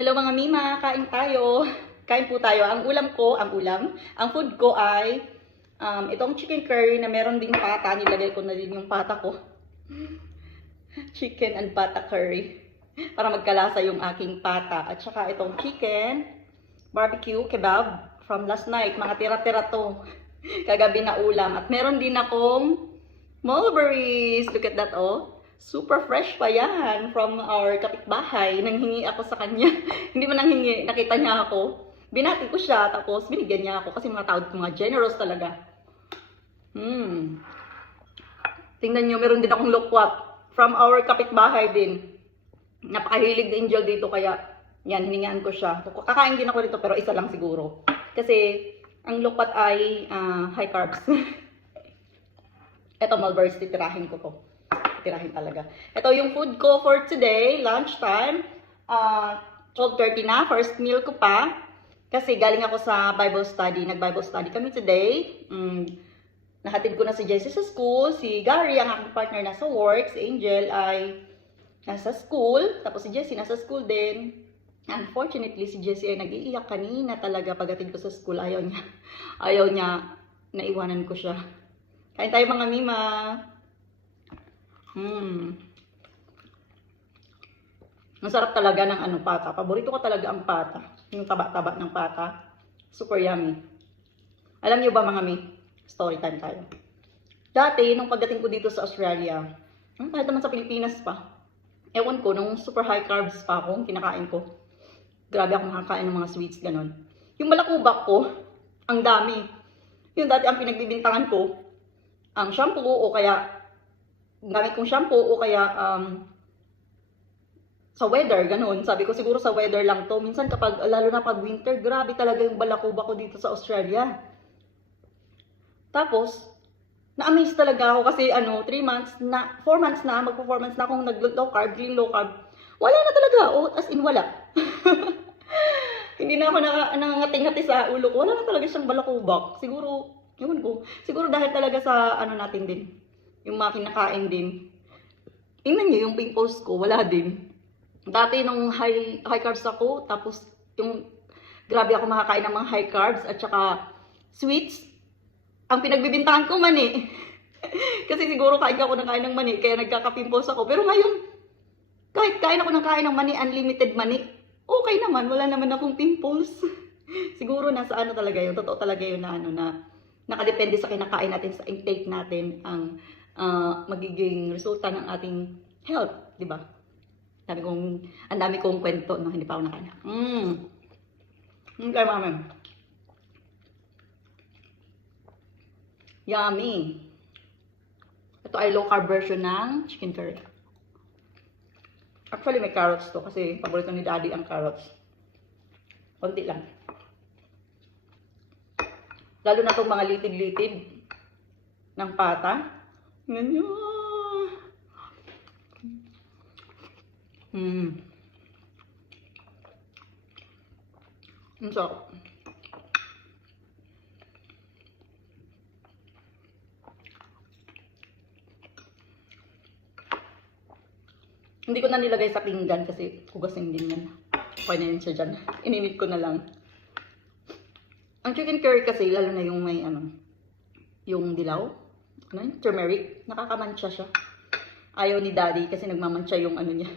Hello mga Mima, kain tayo. Kain po tayo. Ang food ko ay itong chicken curry na meron ding pata. Nilagay ko na din yung pata ko. Chicken and pata curry. Para magkalasa yung aking pata. At saka itong chicken barbecue kebab from last night. Mga tira-tira to. Kagabi na ulam. At meron din akong mulberries. Look at that, oh. Super fresh pa yan from our kapitbahay. Nanghingi ako sa kanya. Hindi man nanghingi, nakita niya ako. Binati ko siya, tapos binigyan niya ako kasi mga tao ko mga generous talaga. Tingnan niyo, meron din akong lokwat from our kapitbahay din. Napakahilig na angel dito, kaya yan, hiningaan ko siya. Kakain din ako dito, pero isa lang siguro. Kasi ang lokwat ay high carbs. Ito, mulberries, titirahin ko to. Tirahin talaga. Ito yung food ko for today, lunchtime. 12:30 na, first meal ko pa. Kasi galing ako sa Bible study. Nag-Bible study kami today. Nahatid ko na si Jessie sa school. Si Gary, ang aking partner, nasa work. Si Angel ay nasa school. Tapos si Jessie nasa school din. Unfortunately, si Jessie ay nag-iiyak kanina talaga pagdating ko sa school. Ayaw niya. Naiwanan ko siya. Kain tayo mga Mima. Masarap talaga ng pata. Paborito ko talaga ang pata. Yung taba-taba ng pata. Super yummy. Alam niyo ba mga mi? Story time tayo. Dati, nung pagdating ko dito sa Australia, kahit naman sa Pilipinas pa, ewan ko, nung super high carbs pa ako, kinakain ko. Grabe ako makakain ng mga sweets, ganon. Yung balakubak ko, ang dami. Yung dati ang pinagbibintangan ko, ang shampoo o kaya gamit kong shampoo o kaya sa weather, ganun. Sabi ko siguro sa weather lang to. Minsan kapag, lalo na pag winter, grabe talaga yung balakuba ko dito sa Australia. Tapos, na-amaze talaga ako kasi 4 months na, 4 months na, magpo 4 months na akong nag-low carb, green low carb. Wala na talaga, as in wala. Hindi na ako nangangating-ngati sa ulo ko. Wala na talaga siyang balakubak. Siguro, yun ko. Siguro dahil talaga sa natin din. Yung mga kinakain din. Tingnan nyo yung pimples ko, wala din. Dati nung high carbs ako, tapos yung grabe ako makakain ng mga high carbs at saka sweets. Ang pinagbibintangan ko mani. Kasi siguro kain ako ng kain ng mani, kaya nagkaka-pimples ako. Pero ngayon, kahit kain ako ng kain ng mani, unlimited mani, okay naman, wala naman akong pimples. Siguro nasa talaga yun, totoo talaga yun na nakadepende sa kinakain natin, sa intake natin, ang magiging resulta ng ating health, di ba? Ang dami kong kwento, no? Hindi pa ako nakain. Okay, mami. Yummy. Ito ay low carb version ng chicken curry. Actually, may carrots to kasi paborito ni Daddy ang carrots. Konti lang. Lalo na itong mga litid-litid ng pata. Ganyan. Ang sarap. Hindi ko na nilagay sa pinggan kasi hugasin din yan. Okay na yun siya dyan. Ininit ko na lang. Ang chicken curry kasi, lalo na yung may yung dilaw. Turmeric. Nakakamansya siya. Ayaw ni Daddy kasi nagmamansya yung niya.